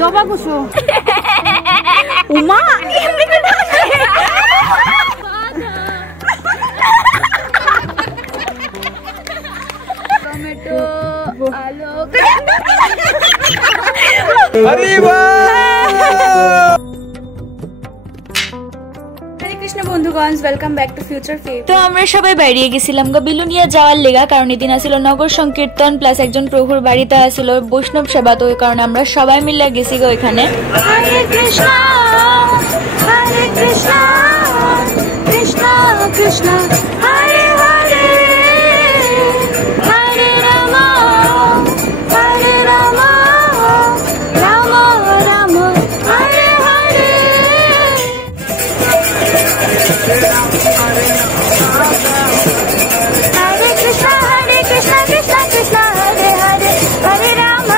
জবা কুসুম উমা টমেটো আলু হরি কৃষ্ণ বন্ধুগণ, welcome back to future fave. তো আমরা সবাই বেরিয়ে গেছিলাম বিলুনিয়া যাওয়ার লেগা, কারণ এদিন আসিল নগর সংকীর্তন প্লাস একজন প্রভুর বাড়িতে আসিল বৈষ্ণব সেবা। তো ওই কারণে আমরা সবাই মিলে গেছি ওইখানে। হরে কৃষ্ণ হরে কৃষ্ণ কৃষ্ণ কৃষ্ণ হরে হরে হরে রাম হরে রাম রাম রাম হরে হরে। हरे कृष्णा कृष्णा कृष्णा हरे हरे हरे राम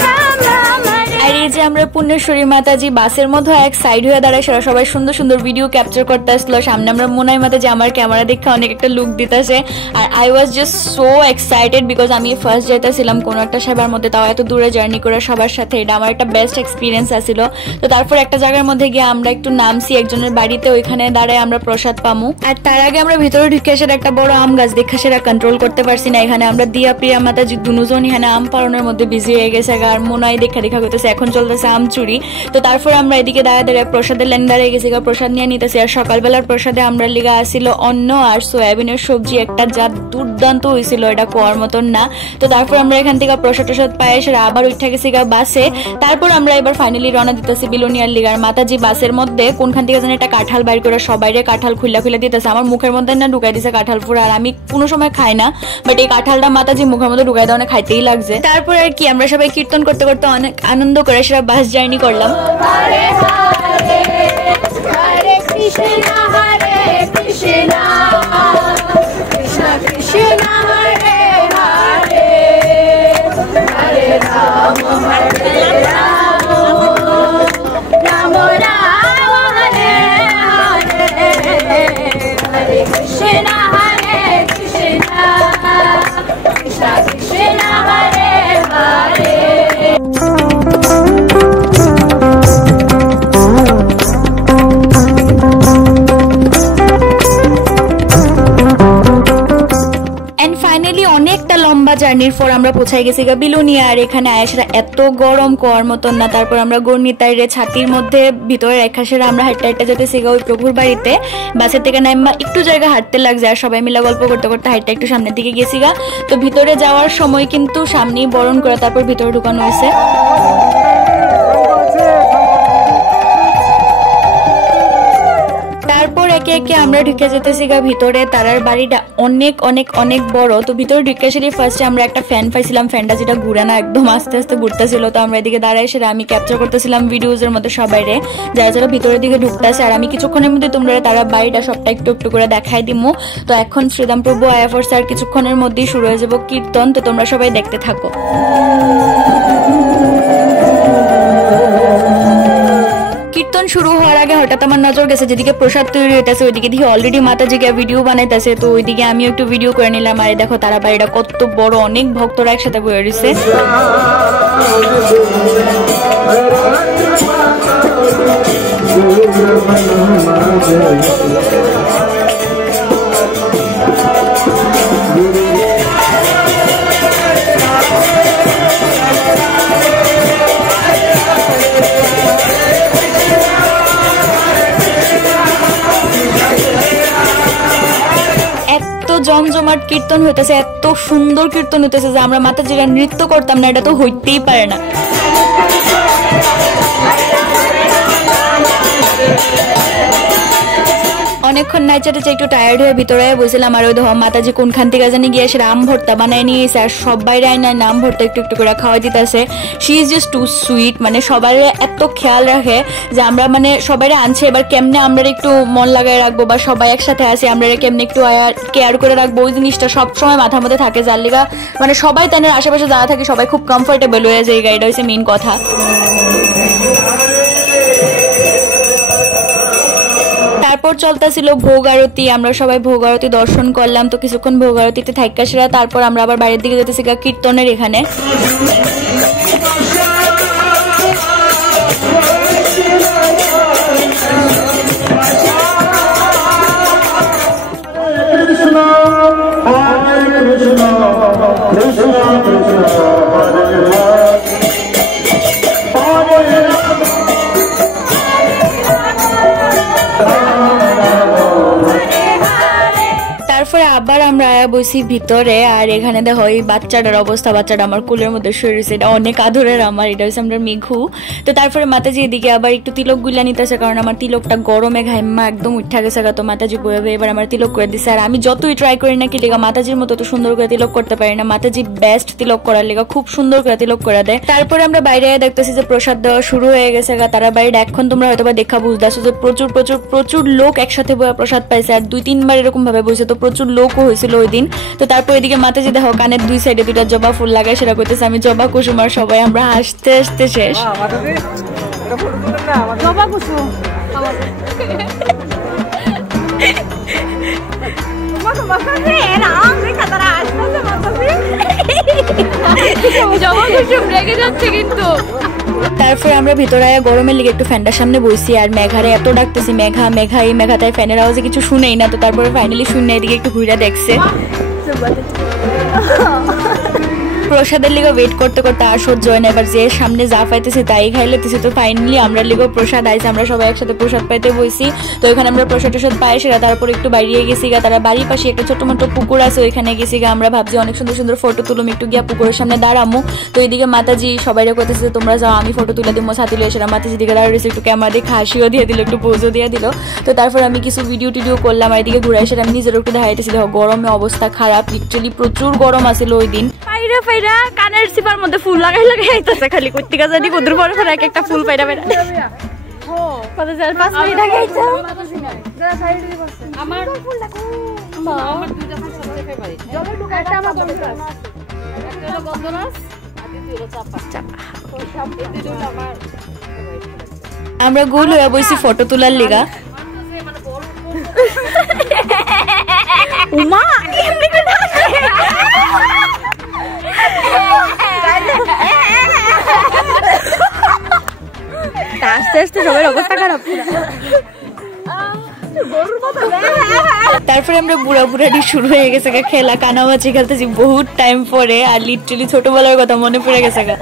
राम राम हरे। আর এই যে আমরা পুণ্যেশ্বরী মাতাজি বাসের মধ্যে এক সাইড হয়ে দাঁড়ায়, সেটা সবাই সুন্দর সুন্দর ভিডিও ক্যাপচার করতে আসলো। সামনে আমরা মোনাই মাতাজি আমার ক্যামেরা দেখে অনেক একটা লুক দিতেছে। আর I was just so excited because আমি ফার্স্ট যাইতেছিলাম কোনো একটা সেবার মধ্যে, তাও এত দূরে জার্নি করে সবার সাথে। এটা আমার একটা বেস্ট এক্সপিরিয়েন্স আসছিল। তো তারপর একটা জায়গার মধ্যে গিয়ে আমরা একটু নামছি একজনের বাড়িতে, ওইখানে দাঁড়ায় আমরা প্রসাদ পামু। আর তার আগে আমরা ভিতরে ঢুকে এসে একটা বড় আম গাছ দেখা সেটা কন্ট্রোল করতে পারছি না। এখানে আমরা দিয়া প্রিয়া মাতাজি দুজন এখানে আম পাড়ানোর মধ্যে বিজি হয়ে গেছে। আর মোনাই দেখা করতেছে, এখন চলতেছে আম চুরি। তো তারপর আমরা এদিকে দাঁড়ায় দাঁড়ায় প্রসাদের লাইন দাঁড়িয়ে গেছি, প্রসাদ নিয়ে নিতেছি। আর সকালবেলার প্রসাদে আমরা লিগা আসছিল অন্ন আর সোয়াবিনের সবজি, একটা যা দুর্দান্ত হয়েছিল, এটা কোয়ার মতন না। তো তারপর আমরা এখান থেকে প্রসাদ টসাদ পায়ে এসে আবার উঠে গেছি বাসে। তারপর আমরা এবার ফাইনালি রওনা দিতেছি বিলুনিয়ার লিগার। মাতাজি বাসের মধ্যে কোনখান থেকে যেন একটা কাঁঠাল বাইর করে সবাইরে কাঁঠাল খুলে দিতেছে। আমার মুখের মধ্যে না ঢুকাই দিছে কাঁঠাল পুরো। আর আমি কোনো সময় খাই না, বাট এই কাঁঠালটা মাতাজি মুখের মধ্যে ঢুকাই দেওয়া খাইতেই লাগছে। তারপর আর কি আমরা সবাই কীর্তন করতে করতে অনেক আনন্দ করে সেটা বাস জার্নি করলাম। হরে হরে হরে কৃষ্ণ হরে কৃষ্ণ কৃষ্ণ কৃষ্ণ হরে হরে হরে রাম হরে রাম রাম রাম হরে হরে হরে কৃষ্ণ হরে কৃষ্ণ কৃষ্ণ কৃষ্ণ হরে হরে। অনেকটা লম্বা জার্নির পর আমরা পৌঁছাই গেছি বিলুনিয়া। আর এখানে আয়েশরা এত গরম কোয়ার মতন না। তারপর আমরা গর্নিতাইরে ছাতির মধ্যে ভিতরে রেখা সেরা আমরা হাঁটতে হাঁটতে যেতেছি ওই প্রভুর বাড়িতে। বাসের থেকে নাইমা একটু জায়গা হাঁটতে লাগছে, আর সবাই মিলে গল্প করতে করতে হাঁটতে একটু সামনের দিকে গেছি গা। তো ভিতরে যাওয়ার সময় কিন্তু সামনেই বরণ করে তারপর ভিতরে ঢুকানো হয়েছে। তারপর একে একে আমরা ঢুকে যেতেছি ভিতরে। তারার বাড়িটা অনেক অনেক অনেক বড়। তো ভিতরে ঢুকে এসে ফার্স্টে আমরা একটা ফ্যান পাইছিলাম, ফ্যানটা যেটা ঘুরে না একদম আস্তে আস্তে ঘুরতেছিল। তো আমরা এদিকে দাঁড়াই সেটা আমি ক্যাপচার করতেছিলাম ভিডিওজের মধ্যে সবাইরে যারা যারা ভিতরের দিকে ঢুকতেছে। আর আমি কিছুক্ষণের মধ্যে তোমরা তারা বাড়িটা সবটা একটু একটু করে দেখাই দিমু। তো এখন শ্রীদাম প্রভু আয়া ফোর্স আর কিছুক্ষণের মধ্যেই শুরু হয়ে যাবো কীর্তন। তো তোমরা সবাই দেখতে থাকো। কীর্তন শুরু হওয়ার আগে হঠাৎ আমার নজর গেছে যেদিকে প্রসাদ তৈরি হইতেছে ওইদিকে দেখি অলরেডি মাতাজি গিয়ে ভিডিও বানাইতেছে। তো ওইদিকে আমিও একটু ভিডিও করে নিলাম। আর দেখো তারা বাড়িটা কত বড়, অনেক ভক্তরা একসাথে বয়ে রয়েছে। জমজমাট কীর্তন হইতেছে, এত সুন্দর কীর্তন হইতেছে যে আমরা মাতাজিরা নৃত্য করতাম না, এটা তো হইতেই পারে না। অনেকক্ষণ নাইচাতে একটু টায়ার্ড হয়ে ভিতরে বসেছিলাম। আর ওই মাতাজি কোনখান থেকে জানি গিয়ে সে আম ভর্তা বানায় নিয়েছে, আর সবাই রান্নায় নাম ভর্তা একটু একটু করে খাওয়াই দিতেছে। She is just too sweet, মানে সবাই এত খেয়াল রাখে যে আমরা মানে সবাই আনছে এবার কেমনে আমরা একটু মন লাগায় রাখবো বা সবাই একসাথে আসি আমরা কেমনে একটু কেয়ার করে রাখবো, ওই জিনিসটা সবসময় মাথার মধ্যে থাকে। যার লিগা মানে সবাই তাদের আশেপাশে যারা থাকে সবাই খুব কমফোর্টেবল হয়ে যায়। এটা হচ্ছে মেইন কথা। তারপর চলতেছিল ভোগ আরতি, আমরা সবাই ভোগ আরতি দর্শন করলাম। তো কিছুক্ষণ ভোগ আরতিতে থাইকা সেরা তারপর আমরা আবার বাইরের দিকে যেতেছি কীর্তনের এখানে। তারপরে আবার আমরা বসি ভিতরে, আর এখানে দেখো এই বাচ্চাটার অবস্থা, বাচ্চাটা আমার কুলের মধ্যে শুয়ে রয়েছে, এটা অনেক আদরের আমার, এটা হচ্ছে আমরা মিঘু। তো তারপরে মাতাজি এদিকে আবার একটু তিলক গুলা নিতেছে, কারণ আমার তিলকটা গরমে ঘাইমা একদম উঠা গেছে। তো মাতাজি বইবে এবার আমার তিলক করে দিচ্ছে, আর আমি যতই ট্রাই করি না কি লেগা মাতাজির মতো তো সুন্দর করে তিলক করতে পারি না। মাতাজি বেস্ট তিলক করার লেগা খুব সুন্দর করে তিলক করে দেয়। তারপরে আমরা বাইরে দেখতেছি যে প্রসাদ দেওয়া শুরু হয়ে গেছে। তারা বাইরে এখন তোমরা হয়তো বা দেখা বুঝতেছো যে প্রচুর প্রচুর প্রচুর লোক একসাথে বয়ে প্রসাদ পাইছে, আর 2-3 বার এরকম ভাবে বসে, তো প্রচুর লোকও হয়েছিল ওই দিন। তো তারপর এদিকে মাতাজি দেখো কানের 2 সাইডে 2টা জবা ফুল লাগায়, সেটা করতেছে আমি জবা কুসুম, আর সবাই আমরা হাসতে হাসতে শেষ। জবা কুসুম রেগে যাচ্ছে কিন্তু। তারপরে আমরা ভিতরে গরমের লিগে একটু ফ্যানটার সামনে বসি, আর মেঘারে এত ডাকতেছি, মেঘা মেঘা, এই মেঘাটাই ফ্যানের আওয়াজে কিছু শুনেই না। তো তারপরে ফাইনালি শুনে এদিকে একটু ঘুরে দেখছে। প্রসাদের লিগে ওয়েট করতে করতে আর সহ্য হয় না, এবার যে সামনে যা পাইতেছি তাই খাইলেতেছি। তো ফাইনালি আমরা লিগেও প্রসাদ আইছে, আমরা সবাই একসাথে প্রসাদ পাইতে বসি। তো এখানে আমরা প্রসাদ টসাদ পাই সেটা, তারপর একটু বাইরে গেছি গা, তারা বাড়ির পাশে একটা ছোট মোটো পুকুর আছে, ওইখানে গেছি গা। আমরা ভাবছি অনেক সুন্দর সুন্দর ফটো তুলুম, একটু গিয়া পুকুরের সামনে দাঁড়ামো। তো এইদিকে মাতাজি সবাই কইতেছে তোমরা যাও, আমি ফটো তুলে দিব সাথে লয়ে। সেটা মাতাজি দিকে দাঁড়িয়েছে, একটু ক্যামেরা দিয়ে হাসিও দিয়ে দিল, একটু পোজও দিয়ে দিল। তো তারপর আমি কিছু ভিডিও টিডিও করলাম, আর এদিকে ঘুরে এসে আমি নিজেরও একটু দেখাইতেছি। দেখো গরমে অবস্থা খারাপ, লিটারালি প্রচুর গরম আছিল ওই দিন। পাইরা পাইরা কানের সিপার মধ্যে ফুল লাগাই লাগাই আইতাছে, খালি কইতিকা জানি কদুর পরে পরে একটা ফুল পাইরা পাইরা কত 4-5 মিনিট আগে আইতা আমার ফুল লাগো আমার দুইটা ফুল সব দেখাই পারি জলে ঢুকা একটা আমার গন্ধরাস একটা হলো গন্ধরাস আর দ্বিতীয় হলো চাপা চাপা ওই সব এই দুটো আমার। আমরা গোল হয়ে বসি ফটো তোলার লাগা। উমা এমনি করে আস্তে আস্তে সবার অবস্থা খারাপ। তারপরে আমরা বুড়া বুড়াটি শুরু হয়ে গেছে খেলা, কানামাছি খেলতেছি বহুত টাইম পরে, আর লিটারালি ছোটবেলার কথা মনে পড়ে গেছে গা।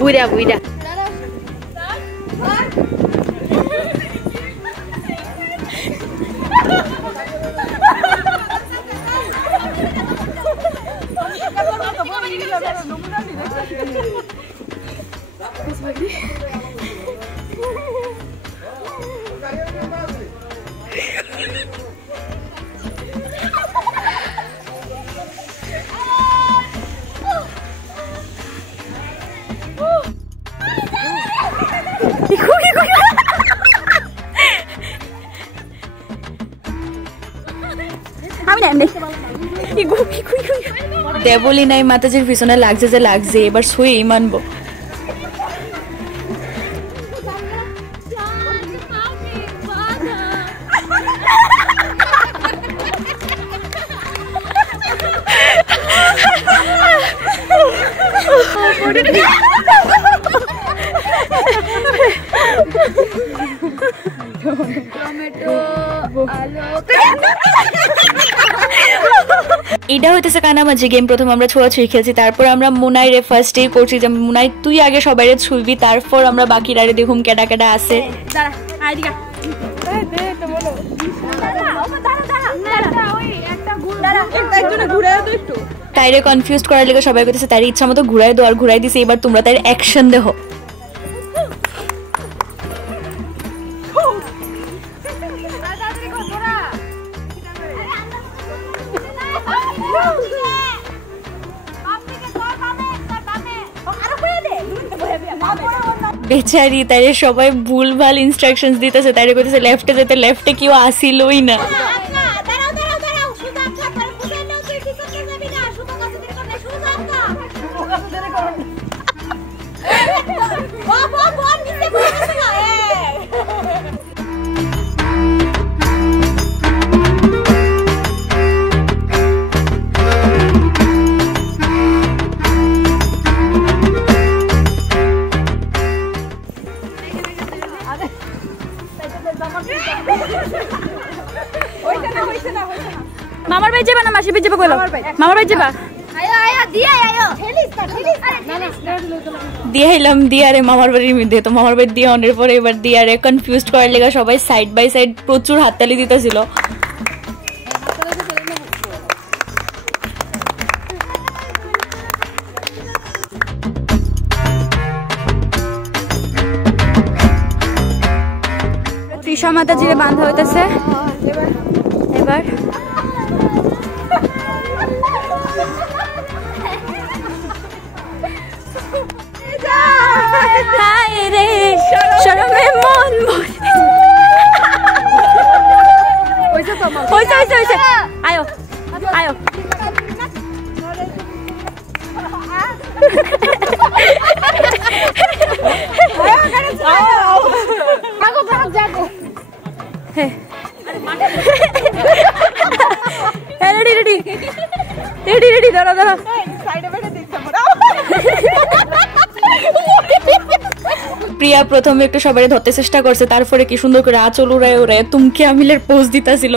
বুইরা বুইরা দেবলি নাই মাতাজির পিছনে লাগছে যে লাগছে, এবার শুয়েই মানবো। এটা হইতেছে কানামাজি গেম। প্রথম আমরা ছোঁয়াছুঁই খেলছি, তারপর আমরা মুনাই রে ফার্স্ট ডে করছি যে মুনাই তুই আগে সবাই রে ছুঁইবি, তারপর আমরা বাকিরা রে দেখুম কেডা কেডা আছে। তাইরে কনফিউজ করার লেগে সবাই কইতেছে তার ইচ্ছা মতো ঘুরাই দাও আর ঘুরাই দিছে। এবার তোমরা তার অ্যাকশন দেখো। বেচারি তাইরে সবাই ভুলভাল ইনস্ট্রাকশনস দিতেছে, তাইরে কইতেছে লেফটে যেতে, লেফটে কেউ আসিলই না। মামার বাড়ি যাবা না মাসির বাড়ি যাবা? কইলো মামার বাড়ি যাবা। দিয়ে আইলাম দিয়ারে মামার বাড়ির মধ্যে। তো মামার বাড়ি দিয়ে অনের পরে এবার দিয়ারে কনফিউজ করার লেগে সবাই সাইড বাই সাইড প্রচুর হাততালি দিতেছিল। ত্রিশা মাতাজিরে বাঁধা হইতেছে এবার। শরমে মন হইছে আয়ো আয়ো। রেডি ধরো ধরো। প্রিয়া প্রথমে একটু সবাই ধরতে চেষ্টা করছে, তারপরে কি সুন্দর করে আঁচল উড়ায় উড়ায় তুমকে আমিলের পোজ দিতেছিল।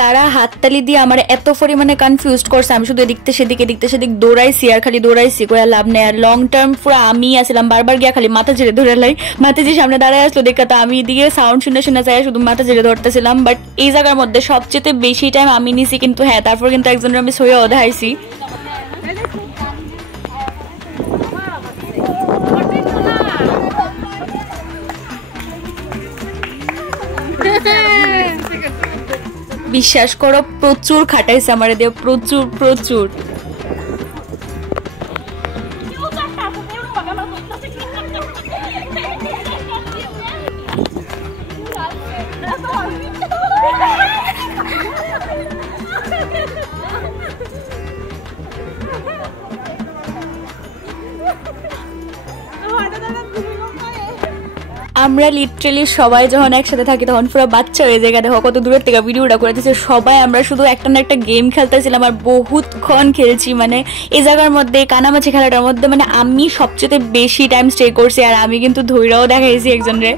তারা হাততালি দিয়ে আমার এত পরিমাণে কনফিউজ করছে, আমি শুধু এদিক সেদিক দৌড়াইছি আর খালি দৌড়াইছি, কই লাভ নেই। আর লং টার্ম পুরো আমি আসলাম, বারবার গিয়া খালি মাথা ঝেড়ে ধরে লাই। মাথাজি সামনে দাঁড়ায় আসলো দেখা, তো আমি এদিকে সাউন্ড শুনে যাই শুধু মাথা ঝেড়ে ধরতেছিলাম। বাট এই জায়গার মধ্যে সবচেয়ে বেশি টাইম আমি নিছি, কিন্তু হ্যাঁ তারপর কিন্তু একজনের আমি সইয়া দেখাইছি। বিশ্বাস করো প্রচুর খাটাইছে আমার দিয়ে, প্রচুর। আমরা লিটারালি সবাই যখন একসাথে থাকি তখন পুরো বাচ্চা হয়ে যায়। দেখো কত দূরের থেকে ভিডিওটা করে দিচ্ছে সবাই। আমরা শুধু একটা না একটা গেম খেলতেছিলাম আর বহুতক্ষণ খেলছি। মানে এই জায়গার মধ্যে কানামাছি খেলাটার মধ্যে মানে আমি সবচেয়ে বেশি টাইম স্টে করছি, আর আমি কিন্তু ধৈর্যও দেখাইছি একজনরে।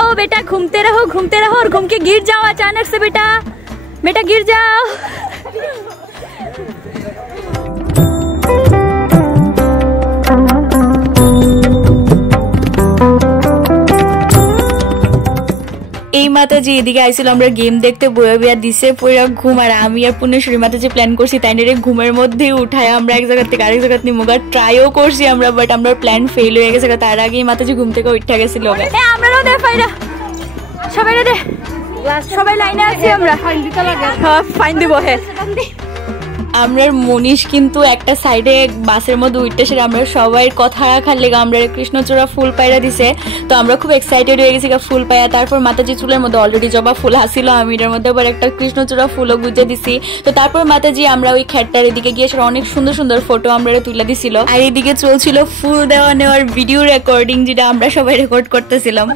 ओ बेटा घूमते रहो और घूम के गिर जाओ अचानक से। बेटा गिर जाओ। এই মাতাজি এদিকে আইছিল, আমরা গেম দেখতে বইয়া দিছে পুরা ঘুম। আর আমি আর পুণ্যেশ্বরী মাতাজি প্ল্যান করছি তাই নিয়ে ঘুমের মধ্যে উঠায় আমরা এক জায়গা থেকে আরেক জায়গা নিয়ে ট্রাইও করছি আমরা, বাট আমরা প্ল্যান ফেল হয়ে গেছে। তার আগেই মাতাজি ঘুম থেকে উঠে গেছিল। সবাই লাইনে আছি আমরা, ফাইন দিব। হ্যাঁ আমরা মনীষ কিন্তু একটা সাইডে বাসের মধ্যে উঠতে সেটা আমরা সবাই কথা রাখার লেগে আমরা কৃষ্ণচূড়া ফুল পায়রা দিছে। তো আমরা খুব এক্সাইটেড হয়ে গেছি ফুল পায়া। তারপর মাতাজি চুলের মধ্যে অলরেডি জবা ফুল হাসিল, আমি এটার মধ্যে আবার একটা কৃষ্ণচূড়া ফুলও গুজে দিছি। তো তারপর মাতাজি আমরা ওই খেটটার এদিকে গিয়ে সেটা অনেক সুন্দর ফটো আমরা তুলে দিছিল। আর এইদিকে চলছিল ফুল দেওয়া নেওয়ার ভিডিও রেকর্ডিং, যেটা আমরা সবাই রেকর্ড করতেছিলাম।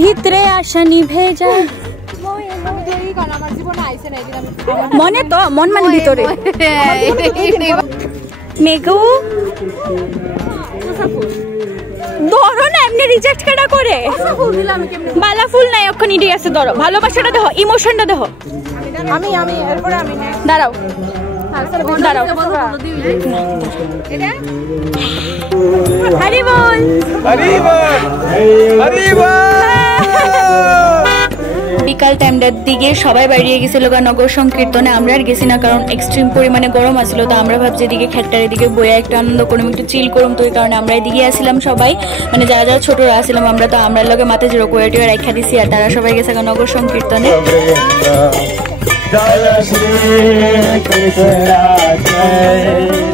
ভিতরে আশা নিভে যায়। মনে তো মন মানে ভিতরে মেঘু ধরো না এমনি রিজেক্ট কেডা করে বালা ফুল নাই ওখানে ইডি আছে ধরো ভালোবাসাটা দেখো ইমোশনটা দেখো আমি এরপরে আমি দাঁড়াও হরি বল হরি বল হরি বল। বিকাল টাইমটার দিকে সবাই বেরিয়ে গেছিল নগর সংকীর্তনে, আমরা আর গেছি না কারণ এক্সট্রিম পরিমাণে গরম আসছিল। তো আমরা ভাবছি এদিকে খেটটার এদিকে বইয়া একটু আনন্দ করুম, একটু চিল করুম। তো এই কারণে আমরা এদিকে আসছিলাম সবাই, মানে যারা যারা ছোটরা আসছিলাম আমরা। তো আমরা লগে মাথায় জিরো কোয়াটিও রাখা দিছি আর তারা সবাই গেছে নগর সংকীর্তনে।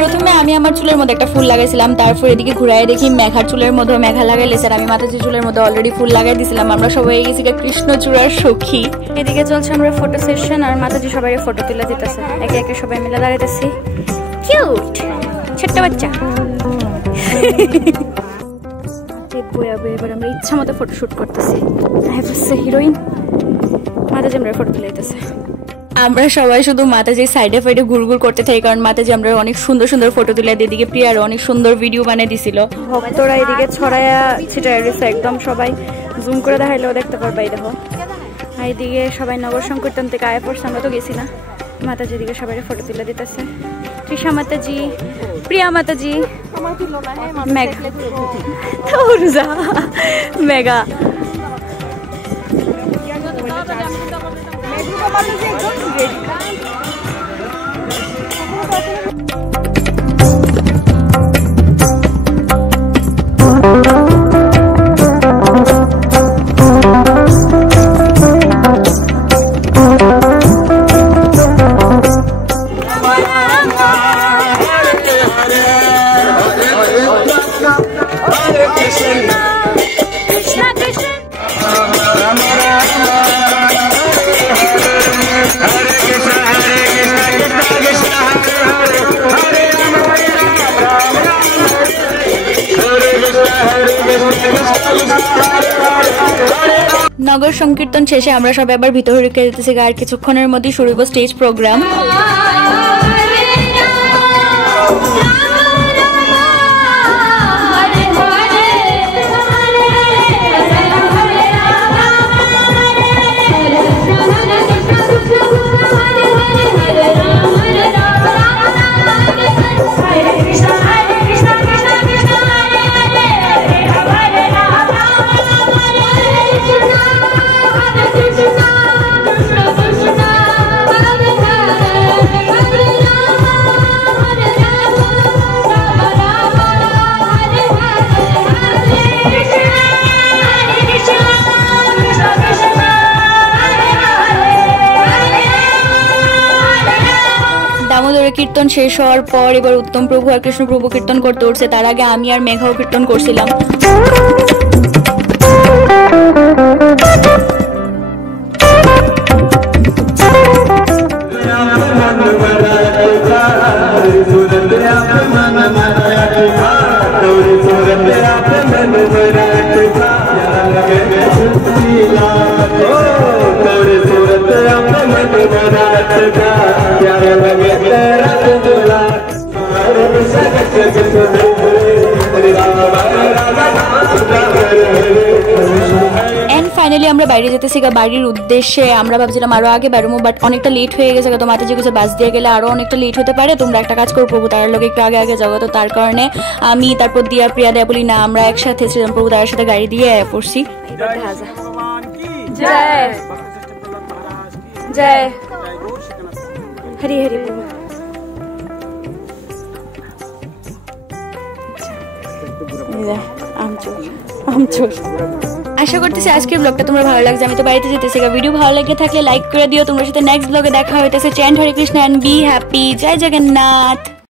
প্রথমে আমি আমার চুলের মধ্যে একটা ফুল লাগাইছিলাম, তারপর এদিকে ঘুরাই দেখি মেঘার চুলের মধ্যে মেঘা লাগাইলেছে আর আমি মাথাজি চুলের মধ্যে অলরেডি ফুল লাগাই দিছিলাম। আমরা সবাই গেছি কৃষ্ণচূড়ার সখী। এদিকে চলছে আমরা ফটো সেশন আর মাতাজি সবাই ফটো তুলে দিতেছে, একে একে সবাই মিলে দাঁড়াইতেছি। কিউট ছোট্ট বাচ্চা। এবার আমরা ইচ্ছা মতো ফটো শুট করতেছি। হিরোইন মাতাজি আমরা ফটো তুলে দিতেছে। আমরা সবাই শুধু মাতাজির সাইডে ফাইডে ঘুরঘুর করতে থাকি কারণ মাতাজি আমরা অনেক সুন্দর সুন্দর ফটো তুলে দিয়ে দিকে প্রিয়ার অনেক সুন্দর ভিডিও বানিয়ে দিছিল। ভক্তরা এদিকে ছড়ায়া ছিটায় রয়েছে একদম, সবাই জুম করে দেখাইলেও দেখতে পারবা। এই দেখো এইদিকে সবাই নগর সংকীর্তন থেকে আয়া পড়ছে, আমরা তো গেছি না। মাতাজি দিকে সবাই ফটো তুলে দিতেছে। তৃষা মাতাজি, প্রিয়া মাতাজি, মেঘা নগর সংকীর্তন শেষে আমরা সবাই আবার ভিতরে ঢুকে যেতেছি আর কিছুক্ষণের মধ্যে শুরু হইব স্টেজ প্রোগ্রাম। কীর্তন শেষ হওয়ার পর এবার উত্তম প্রভু আর কৃষ্ণ প্রভু কীর্তন করতে উঠছে। তার আগে আমি আর মেঘাও কীর্তন করছিলাম। ফাইনালি আমরা বাইরে যেতেছি বাড়ির উদ্দেশ্যে। আমরা ভাবছিলাম আরো আগে বেরোবো, বাট অনেকটা লেট হয়ে গেছে। তো মাতাজি কাছে বাস দিয়ে গেলে আরো অনেকটা লেট হতে পারে, তোমরা একটা কাজ করো প্রভু তার লোক একটু আগে আগে যাবো। তো তার কারণে আমি তারপর দিয়া প্রিয়া দেয়া বলি না আমরা একসাথে ছিলাম, প্রভু তার সাথে গাড়ি দিয়ে পড়ছি। জয় জয় হরি হরি প্রভু। আশা করতেছি আজকের ব্লগটা তোমরা ভালো লাগছে। আমি তো বাড়িতে যেতেছি, ভিডিও ভালো লাগে থাকলে লাইক করে দিও। তোমার সাথে নেক্সট ব্লগে দেখা হইতেছে। Chant Hare Krishna and be happy. জয় জগন্নাথ।